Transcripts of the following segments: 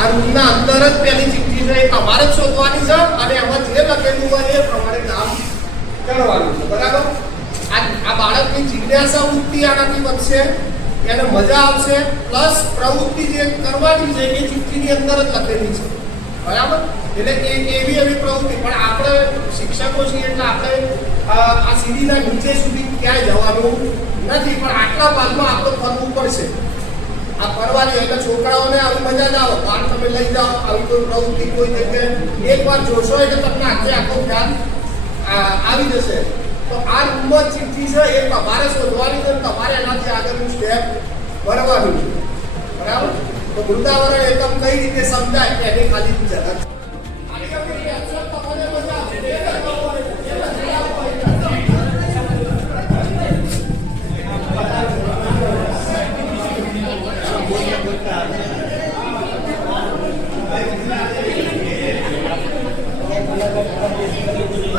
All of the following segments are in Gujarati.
આ રૂમના અંદર જ પેલી ચિઠ્ઠી છે, એ તમારે જ શોધવાની છે અને એમાં જે લખેલું હોય એ પ્રમાણે કામ કરવાનું છે, બરાબર? આ બાળકની જિજ્ઞાસા વૃત્તિ આનાથી વધશે, એને મજા આવશે, પ્લસ પ્રવૃત્તિ જે કરવાની છે એ ચિઠ્ઠીની અંદર જ લખેલી છે, બરાબર? એટલે એ એવી એવી પ્રવૃત્તિ, પણ આપણે શિક્ષકો છીએ એટલે આપણે આ સીડીના નીચે સુધી ક્યાંય જવાનું નથી, પણ આટલા ભાગમાં આપણે ફરવું પડશે. આ કરવાની એટલે છોકરાઓને આવી મજા ના આવે. બહાર તમે લઈ જાઓ, આવી કોઈ પ્રવૃત્તિ, કોઈ જગ્યાએ. એકવાર જોશો એટલે તમને આખે આખો ખ્યાલ આવી જશે. તો આ રૂમમાં ચિઠ્ઠી છે એ તમારે શોધવાની છે તમારે એનાથી આગળનું સ્ટેપ ભરવાનું છે. બરાબર? તો વૃદ્ધાવરણ એકમ કઈ રીતે સમજાય, એની ખાલી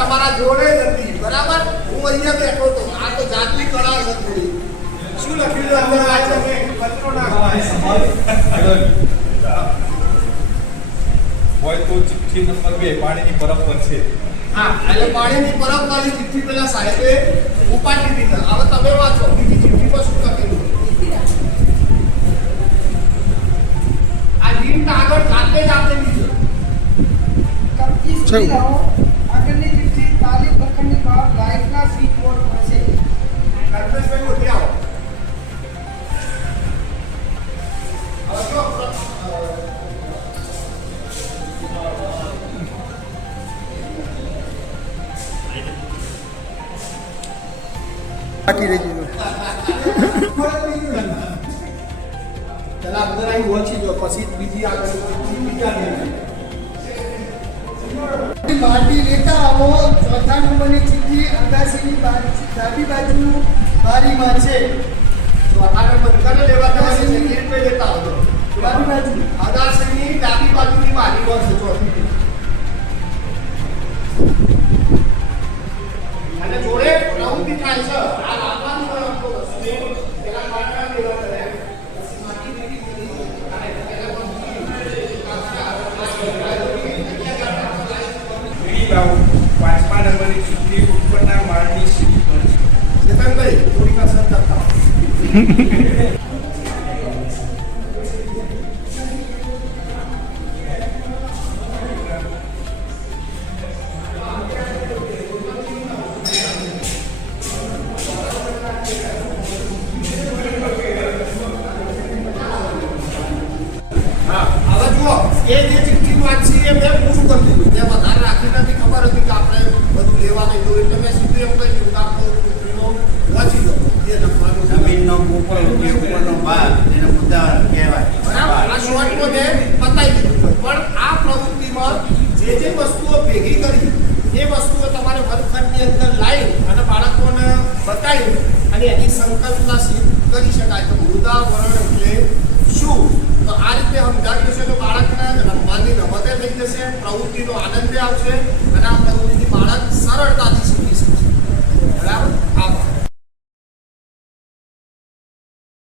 તમારા જોડે નથી બરાબર? હું અહીંયા બેઠો તો આ તો જાતની કળા નથી શું લખ્યું છે અંદર? આ કે પત્રો હોય તો ચિઠ્ઠી નંબર બે પાણીની પરબ પર છે. હા એટલે પાણીની પરબ વાળી ચિઠ્ઠી પેલા સાહેબે ઉપાડી દીધા. હવે તમે વાંચો. બીજી ચિઠ્ઠીમાં શું લખેલું? આ લીંક આગળ જાતે જ લીધો છે. બાકી રહી ગયું. ડાબી બાજુ બારીમાં છે બાજુ અગાસીની ડાબી બાજુની છે? ચોથી પાંચમા નંબરની ચૂંટણી ઉપરના માળની સીડી પર છે ચેતનભાઈ થોડી કસરત કરતા એ જે ચિઠ્ઠી વાંચી એ મેં પૂરું કરી દીધું. મેં વધારે રાખી નથી. ખબર હતી કે આપણે બધું લેવા દઉં એટલે મેં સીધું એમ કહી દીધું. કે આપણો પૃથ્વીનો વાંચી દો. એ લખવાનું જમીનનો ઉપર ઉપરનો ભાગ એને મુદ્દા કહેવાય. બરાબર. આ શોર્ટમાં મેં બતાવી દીધું. પણ આ પ્રવૃત્તિમાં જે જે વસ્તુઓ ભેગી કરી એ વસ્તુઓ તમારે વર્ગખંડની અંદર લાવી અને બાળકોને બતાવી અને એની સંકલ્પના સિદ્ધ કરી શકાય. તો ઉદાહરણ એટલે શું? તો આ રીતે સમજાવી જશે તો બાળકને રમવાની રમતે લઈ જશે પ્રવૃત્તિનો આનંદ આવશે અને આ પ્રવૃત્તિથી બાળક સરળતાથી શીખી શકશે. બરાબર?